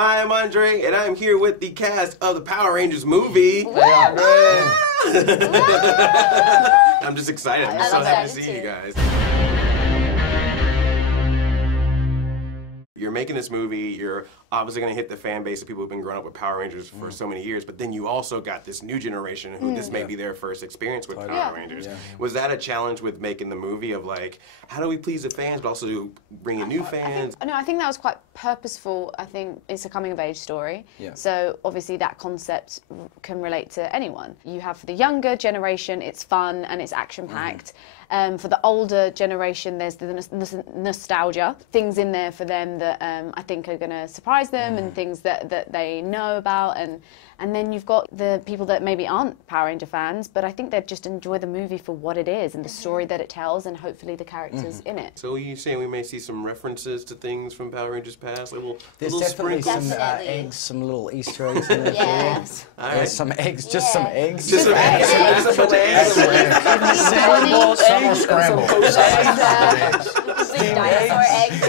Hi, I'm Andre, and I'm here with the cast of the Power Rangers movie. Hey, Andre! I'm just excited. I'm so happy to see you guys. You're making this movie, you're obviously going to hit the fan base of people who've been growing up with Power Rangers for so many years, but then you also got this new generation who this may be their first experience with Power Rangers. Was that a challenge with making the movie of like, how do we please the fans, but also bring in new fans? I think that was quite purposeful. I think it's a coming of age story. So obviously that concept can relate to anyone. You have for the younger generation, it's fun and it's action-packed. For the older generation, there's the nostalgia, things in there for them that I think are going to surprise them and things that they know about. And then you've got the people that maybe aren't Power Ranger fans, but I think they just enjoy the movie for what it is and the story that it tells and hopefully the characters in it. So are you saying we may see some references to things from Power Rangers past? Like There's definitely some eggs, some little Easter eggs in there. Yes. There's some eggs, just some eggs. Just some eggs. Just a bunch of eggs. Some are scrambled. Dinosaur eggs.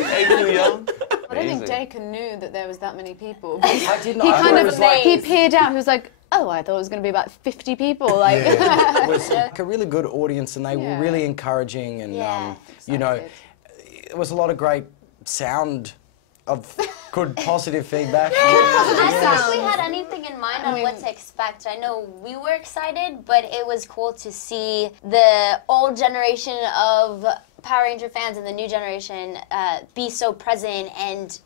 Eggs. I don't think DACRE knew that there was that many people. I did not. He kind of he peered out. He was like, "Oh, I thought it was going to be about 50 people." Like, it was like a really good audience, and they were really encouraging. And you know, it was a lot of great sound of good positive feedback. I don't think we had anything in mind on what to expect. I know we were excited, but it was cool to see the old generation of Power Ranger fans and the new generation be so present and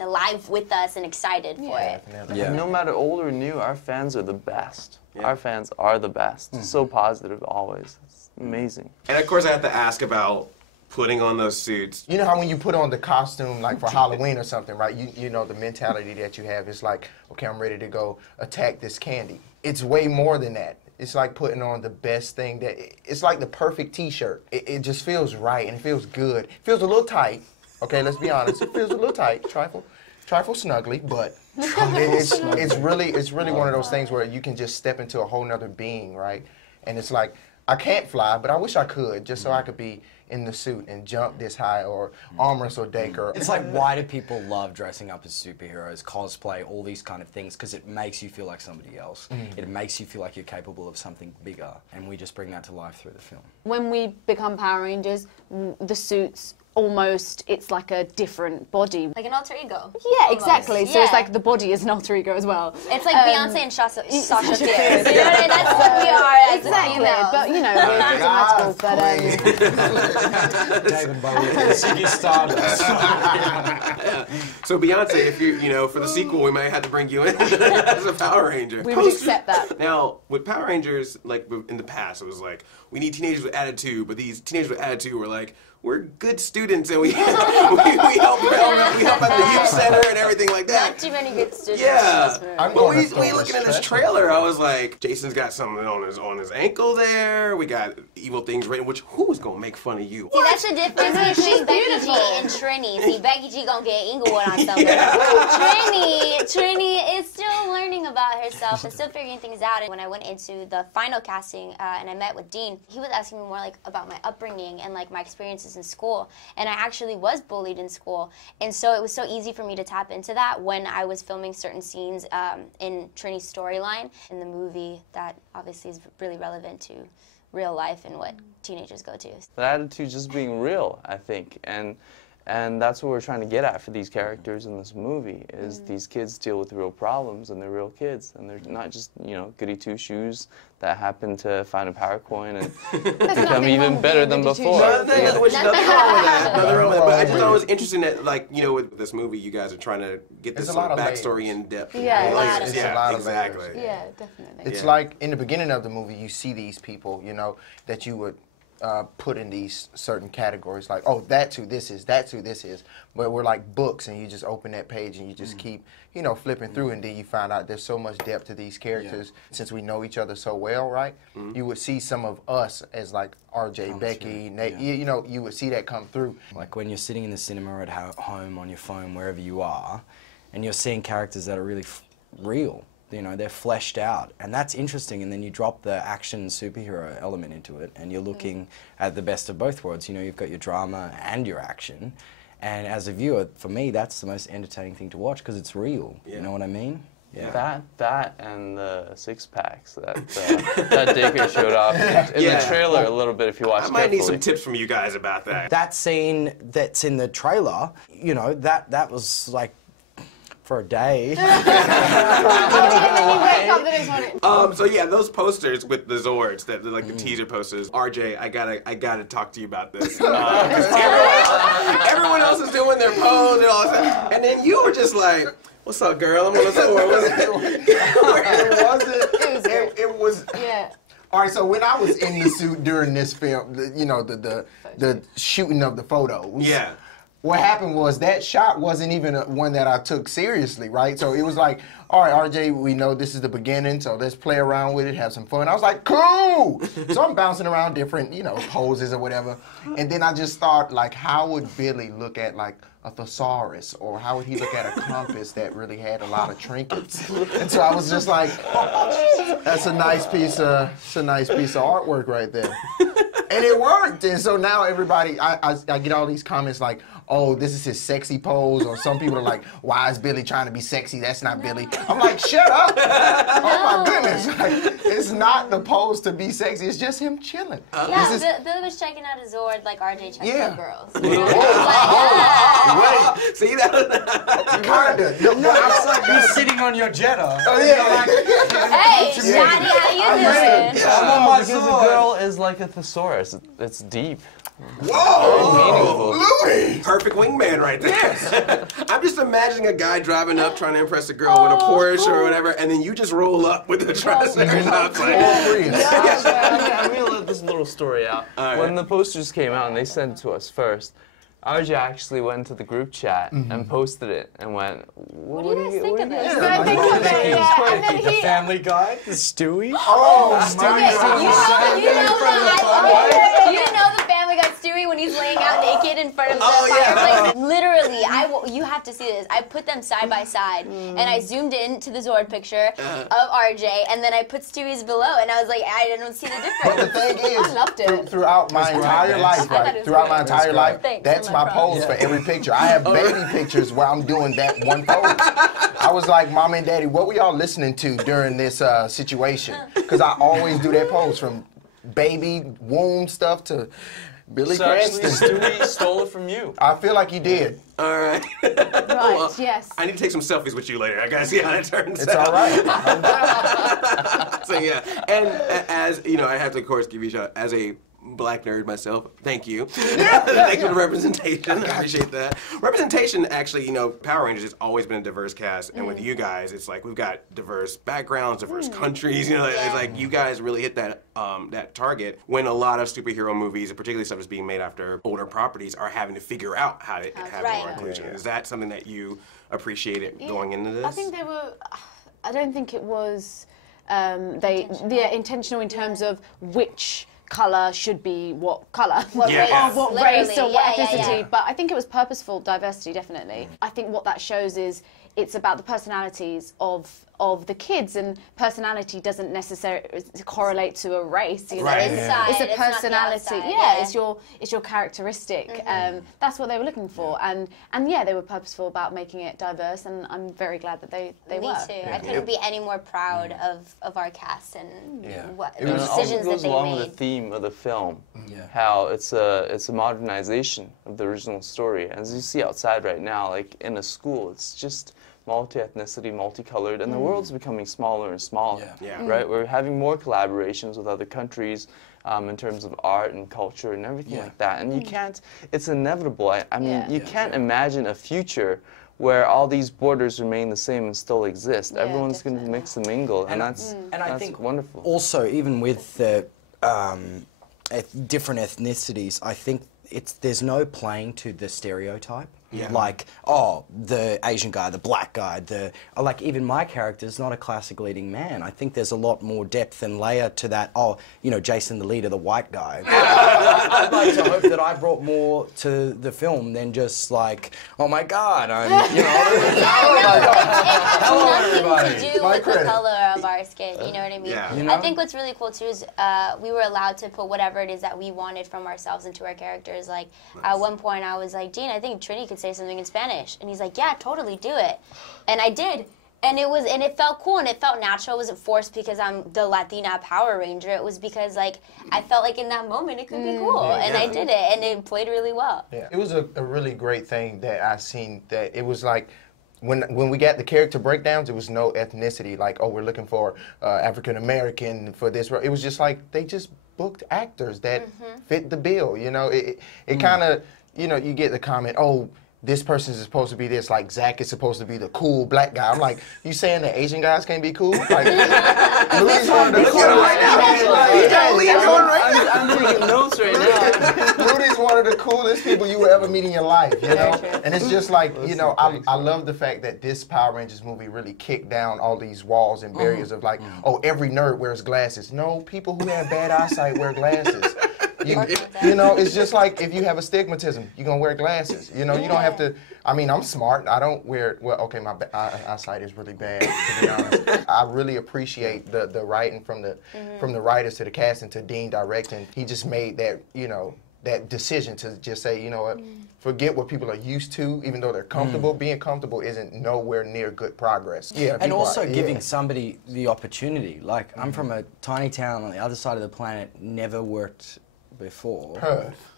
alive with us and excited for it. No matter old or new, our fans are the best. Our fans are the best. So positive always. It's amazing. And of course I have to ask about putting on those suits. You know how when you put on the costume, like for Halloween or something, right? You know the mentality that you have is like, okay, I'm ready to go attack this candy. It's way more than that. It's like putting on the best thing it's like the perfect t-shirt. It just feels right and it feels good. It feels a little tight. Okay, let's be honest. It feels a little tight, trifle snuggly, but it's really one of those things where you can just step into a whole nother being, right? And it's like, I can't fly, but I wish I could, just so I could be in the suit and jump this high or arm wrestle DACRE. It's like, why do people love dressing up as superheroes, cosplay, all these kind of things? Because it makes you feel like somebody else. It makes you feel like you're capable of something bigger, and we just bring that to life through the film. when we become Power Rangers, the suits almost, it's like a different body. Like an alter ego. Yeah, exactly. So it's like the body is an alter ego as well. It's like Beyonce and Sasha Fierce. You know what I mean? That's what we are as exactly. But you know, we're kids in high school. But David Bowie, Ziggy Stardust. So Beyonce, if you know, for the sequel, we might have to bring you in as a Power Ranger. we would accept that. Now, with Power Rangers, like in the past, it was like, we need teenagers with attitude, but these teenagers with attitude were like, we're good students and we help at the youth center and everything like that. Not too many good students. Yeah. We looking at this trailer, I was like, Jason's got something on his ankle there. We got evil things written, which who's gonna make fun of you? See, that's the difference between Becky G and Trini. See, Becky G gonna get Inglewood on something. Trini is still learning about herself and still figuring things out. And when I went into the final casting and I met with Dean, he was asking me more like about my upbringing and like my experiences in school. And I actually was bullied in school. And so it was so easy for me to tap into that when I was filming certain scenes in Trini's storyline in the movie that obviously is really relevant to real life and what teenagers go to. The attitude just being real, I think, and that's what we're trying to get at for these characters in this movie, is these kids deal with real problems, and they're real kids, and they're not just, you know, goody two-shoes that happen to find a power coin and become even better than before. Nothing wrong with that. Nothing wrong with it. But I just thought it was interesting that, like, you know, with this movie, you guys are trying to get this sort of backstory in depth. Yeah, a lot of exactly. layers. Yeah, definitely. It's like in the beginning of the movie, you see these people, you know, that you would put in these certain categories, like, oh, that's who this is, that's who this is. But we're like books, and you just open that page and you just keep, you know, flipping through, and then you find out there's so much depth to these characters. Since we know each other so well, right? You would see some of us as like RJ, Becky, Nate, you know, you would see that come through. Like when you're sitting in the cinema or at home, on your phone, wherever you are, and you're seeing characters that are really real. You know, they're fleshed out, and that's interesting. And then you drop the action superhero element into it, and you're looking at the best of both worlds. You know, you've got your drama and your action, And as a viewer, for me, that's the most entertaining thing to watch because it's real. You know what I mean? Yeah. That and the six-packs that DACRE showed off in the trailer a little bit if you watch I might need some tips from you guys about that. That scene that's in the trailer, you know, that was like for a day. So yeah, those posters with the Zords, that like the teaser posters. RJ, I gotta talk to you about this. Everyone else is doing their pose and all that, and then you were just like, "What's up, girl? I'm on the Zord." It was. Yeah. All right, so when I was in the suit during this film, the shooting of the photos. Yeah. What happened was that shot wasn't even one that I took seriously, right? So it was like, all right, RJ, we know this is the beginning, so let's play around with it, have some fun. I was like, cool! So I'm bouncing around different, poses or whatever. And then I just thought, like, how would Billy look at, like, a thesaurus? Or how would he look at a compass that really had a lot of trinkets? And so I was just like, that's a nice piece of artwork right there. And it worked. And so now everybody, I get all these comments like, oh, this is his sexy pose, or some people are like, why is Billy trying to be sexy? That's not Billy. I'm like, shut up. Oh my goodness. Like, it's not the pose to be sexy, it's just him chilling. Billy was checking out a Zord like RJ checked out girls. Wait. See that? Kinda. It's like you sitting on your Jetta. Oh yeah. Hey, Johnny, how you doing? Because a girl is like a thesaurus. It's deep. Whoa! Louis! Perfect wingman right there. I'm just imagining a guy driving up trying to impress a girl with a Porsche or whatever, and then you just roll up with the Triceratops. I'm going to let this little story out. When the posters came out and they sent it to us first, RJ actually went to the group chat and posted it and went, what do you guys think of this? The Family Guy, the Stewie. Oh, Okay, you know the Family Guy Stewie when he's laying out naked in front of the fireplace? Literally, you have to see this. I put them side by side, and I zoomed in to the Zord picture of RJ, and then I put Stewie's below, and I was like, I don't see the difference. But the thing is, I loved it. Throughout my entire life, that's my pose for every picture. I have baby pictures where I'm doing that one pose. I was like, Mom and Daddy, what were y'all listening to during this situation? Because I always do that pose from baby womb stuff to Billy Cranston. Stewie stole it from you. I feel like he did. All right. Right, yes. I need to take some selfies with you later. I gotta see how it turns out. It's all right. So yeah, and as you know, I have to of course give you a shout as a Black nerd myself. Thank you. Thank you for the representation. I appreciate that. Representation, actually, Power Rangers has always been a diverse cast, and with you guys, it's like we've got diverse backgrounds, diverse countries. It's like you guys really hit that that target when a lot of superhero movies, and particularly stuff that's being made after older propies, are having to figure out how to have more inclusion. Is that something that you appreciated going into this? I think they were. I don't think it was. Intentional in terms of which colour should be what colour, what race or what ethnicity, but I think it was purposeful diversity, definitely. I think what that shows is it's about the personalities of the kids, and personality doesn't necessarily correlate to a race. It's a personality. It's your characteristic. That's what they were looking for, and they were purposeful about making it diverse, and I'm very glad that they were. Me too. I couldn't be any more proud of our cast and what the decisions that they made. It goes along with the theme of the film. How it's a modernization of the original story. As you see outside right now, like in a school, it's just multi-ethnicity, multicolored, and the world's becoming smaller and smaller, right? We're having more collaborations with other countries in terms of art and culture and everything like that. And you can't, it's inevitable. I mean, you can't imagine a future where all these borders remain the same and still exist. Everyone's going to mix and mingle, and that's I think wonderful. Also, even with the different ethnicities, I think there's no playing to the stereotype. Like, the Asian guy, the black guy, like even my character's not a classic leading man. I think there's a lot more depth and layer to that. Jason the leader, the white guy. I'd like to hope that I brought more to the film than just like, oh my God, I'm, hello everybody. do with the color of our skin, you know what I mean? Yeah. You know? I think what's really cool too is we were allowed to put whatever it is that we wanted from ourselves into our characters. Like at one point I was like, Dean, I think Trini could say something in Spanish. And he's like, yeah, totally, do it. And I did. And it felt cool and it felt natural. It wasn't forced because I'm the Latina Power Ranger. It was because like I felt like in that moment it could be cool, and I did it, and it played really well. Yeah, it was a really great thing that I seen. That it was like when we got the character breakdowns, it was no ethnicity. Like, oh, we're looking for African American for this. It was just like they just booked actors that fit the bill. You know, it kind of, you know, you get the comment, oh, this person is supposed to be this, like Zach is supposed to be the cool black guy. I'm like, you saying that Asian guys can't be cool? Like, Louis wanted to I'm taking notes right now. Rudy's one of the coolest people you will ever meet in your life, you know? And it's just like, you know, I love the fact that this Power Rangers movie really kicked down all these walls and barriers of like, oh, every nerd wears glasses. No, people who have bad eyesight wear glasses. You know, it's just like if you have astigmatism, you're going to wear glasses. You know, you don't have to, I mean, I'm smart. I don't wear, well, okay, my eyesight is really bad, to be honest. I really appreciate the writing from the writers to the casting to Dean directing. He just made that, you know, that decision to just say, you know what, forget what people are used to, even though they're comfortable. Being comfortable isn't nowhere near good progress. Yeah, and also giving somebody the opportunity. Like, I'm from a tiny town on the other side of the planet, never worked before. Perth.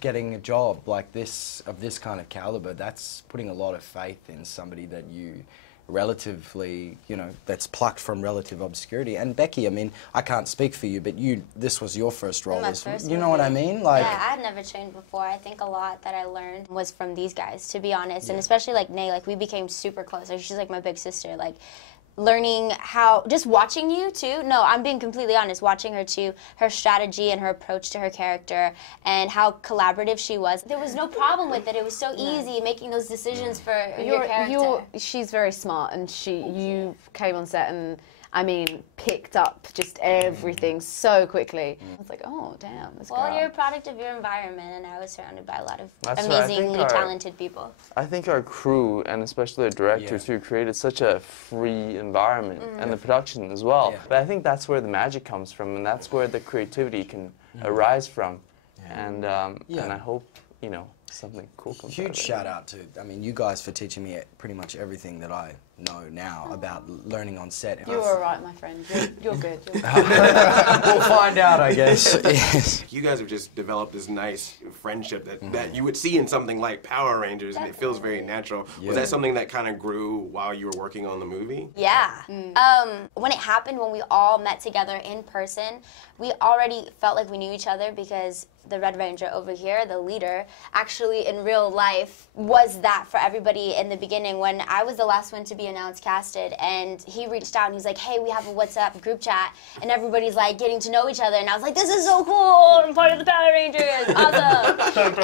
Getting a job like this, of this kind of caliber, that's putting a lot of faith in somebody that you relatively, you know, that's plucked from relative obscurity. And Becky, I mean, I can't speak for you, but this was your first role. You know what I mean? Like, yeah, I had never trained before. I think a lot that I learned was from these guys, to be honest, and especially like Nay. Like, we became super close. Like, she's like my big sister. Like, learning how, just watching you too, no, I'm being completely honest, watching her too, her strategy and her approach to her character and how collaborative she was. There was no problem with it. It was so easy making those decisions for your character. She's very smart, and you came on set and, I mean, picked up just everything so quickly. I was like, oh, damn, this girl. Well, you're a product of your environment, and I was surrounded by a lot of amazingly talented people. I think our crew, and especially the director too, created such a free environment, and the production as well. Yeah. But I think that's where the magic comes from, and that's where the creativity can arise from. And I hope, you know, something cool comes out of it. Huge shout out to, I mean, you guys for teaching me pretty much everything that I know now about learning on set. You're all right, my friend. You're good. We'll find out, I guess. Yes. You guys have just developed this nice friendship that you would see in something like Power Rangers, and it feels very natural. Yeah. Was that something that kind of grew while you were working on the movie? Yeah. When it happened, when we all met together in person, we already felt like we knew each other because the Red Ranger over here, the leader, actually in real life was that for everybody in the beginning. When I was the last one to be announced casted, and he reached out and he's like, hey, we have a WhatsApp group chat, and everybody's like getting to know each other, and I was like, this is so cool, I'm part of the Power Rangers, awesome.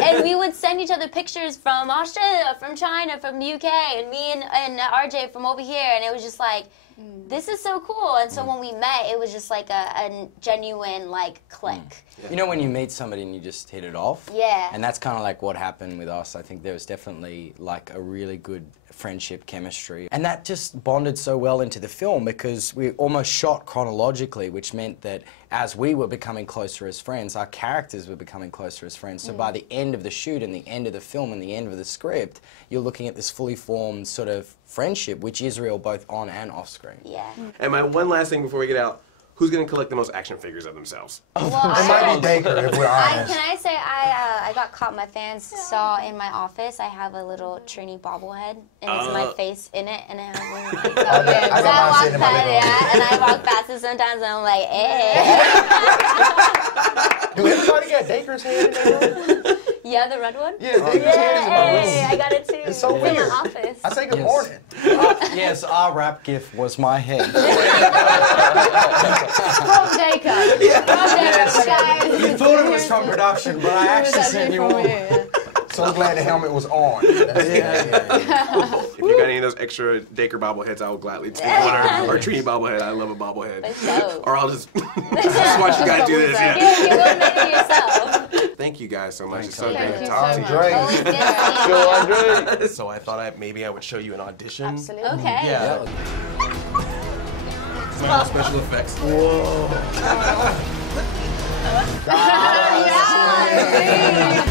And we would send each other pictures from Australia, from China, from the UK, and me and RJ from over here, and it was just like, this is so cool. And so when we met, it was just like a genuine like click. You know when you meet somebody and you just hit it off? Yeah. And that's kind of like what happened with us. I think there was definitely like a really good friendship chemistry. And that just bonded so well into the film because we almost shot chronologically, which meant that as we were becoming closer as friends, our characters were becoming closer as friends. So by the end of the shoot and the end of the film and the end of the script, you're looking at this fully formed sort of friendship, which is real both on and off screen. Yeah. And my one last thing before we get out, who's going to collect the most action figures of themselves? Well, it might be DACRE if we're honest. Can I say I got caught, my fans saw in my office, I have a little Trini bobblehead, and it's my face in it, and I have one like, and I walk past it sometimes, and I'm like, Do everybody got DACRE's head in their room? Yeah, the red one? Yeah, DACRE's head is in my room. I got it too. It's so in weird. my office. I say good morning. Yes, our rap gift was my head. From DACRE. Guys. You thought it was from production, but I actually sent you all. So glad the helmet was on. If you got any of those extra DACRE bobbleheads, I will gladly take one. Or Trini bobblehead. I love a bobblehead. Or I'll just watch you guys do this. You will make it yourself. thank you guys so much. Thanks, it's so Thank great you to talk so to you. much. Always good seeing you. So I thought maybe I would show you an audition. Absolutely. Okay. Yeah. My special effects. Whoa. Yeah.